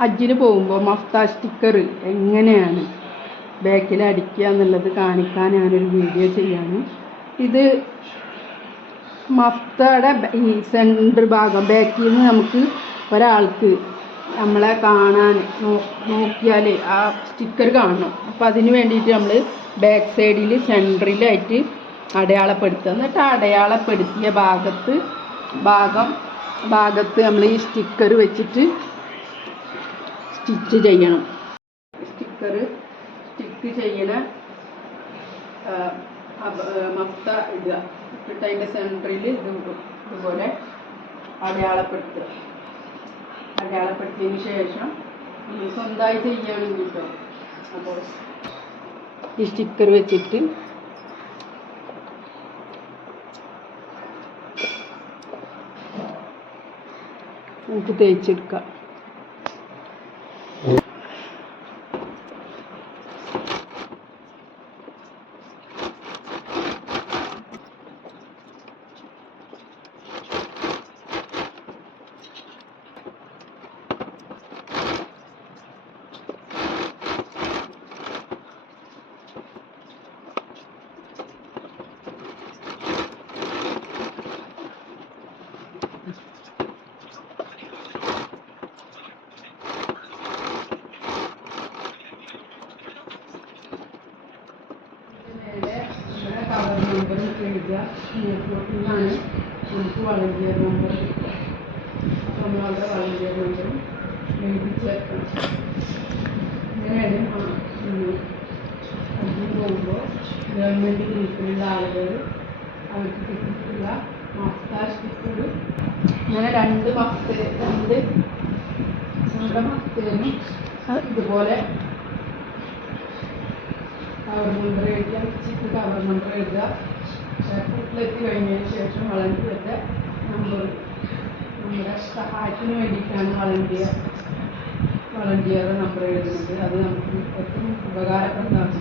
ഹജ്ജിന് പോകുമ്പോൾ മഫ്ത സ്റ്റിക്കർ എങ്ങനെയാണ് ബാക്കിൽ അടിക്കുക എന്നുള്ളത് കാണിക്കാൻ ഞാനൊരു വീഡിയോ ചെയ്യാണ്. ഇത് മഫ്തയുടെ ഈ സെൻറ്റർ ഭാഗം ബാക്കിൽ നിന്ന് നമുക്ക് ഒരാൾക്ക് നമ്മളെ കാണാൻ നോക്കിയാൽ ആ സ്റ്റിക്കർ കാണണം. അപ്പോൾ അതിന് വേണ്ടിയിട്ട് നമ്മൾ ബാക്ക് സൈഡിൽ സെൻറ്ററിലായിട്ട് അടയാളപ്പെടുത്തുക. എന്നിട്ട് അടയാളപ്പെടുത്തിയ ഭാഗത്ത് നമ്മൾ ഈ സ്റ്റിക്കർ വെച്ചിട്ട് സ്റ്റിച്ച് ചെയ്യണം. സ്റ്റിക്ക് ചെയ്യണ മഫ്ത ഇടുക. ഇട്ടിട്ട് അതിൻ്റെ സെൻറ്ററിൽ ഇതുപോലെ അടയാളപ്പെടുത്തിയതിന് ശേഷം സ്വന്തമായി ചെയ്യണം കിട്ടും. അപ്പോൾ ഈ സ്റ്റിക്കർ വെച്ചിട്ട് നമുക്ക് തേച്ചെടുക്കാം. കവർ നമ്പറും എഴുതുക. ഇതാണ് നമുക്ക് വളണ്ടിയർ നമ്പർ. നമ്മളുടെ വളണ്ടിയർ നമ്പറും എഴുതി ചേർക്കണം. ഇങ്ങനെയാണ് അതിന് പോകുമ്പോൾ ഗവൺമെൻറ് ഗ്രൂപ്പിലുള്ള ആളുകൾ അവർക്ക് കിട്ടിയിട്ടുള്ള മഫ്ത സ്റ്റിക്കർ ഇങ്ങനെ രണ്ട് നമ്മുടെ മഫ്തേനും ഇതുപോലെ കവർ നമ്പർ എഴുതിയാൽ കവർ നമ്പർ എഴുതുക. വീട്ടിലെത്തി കഴിഞ്ഞതിന് ശേഷം വളണ്ടിയറുടെ നമ്പർ, നമ്മുടെ സഹായത്തിന് വേണ്ടിയിട്ടാണ് വളണ്ടിയറുടെ നമ്പർ എഴുതുന്നത്. അത് നമുക്ക് ഏറ്റവും ഉപകാരപ്രദമാണ്.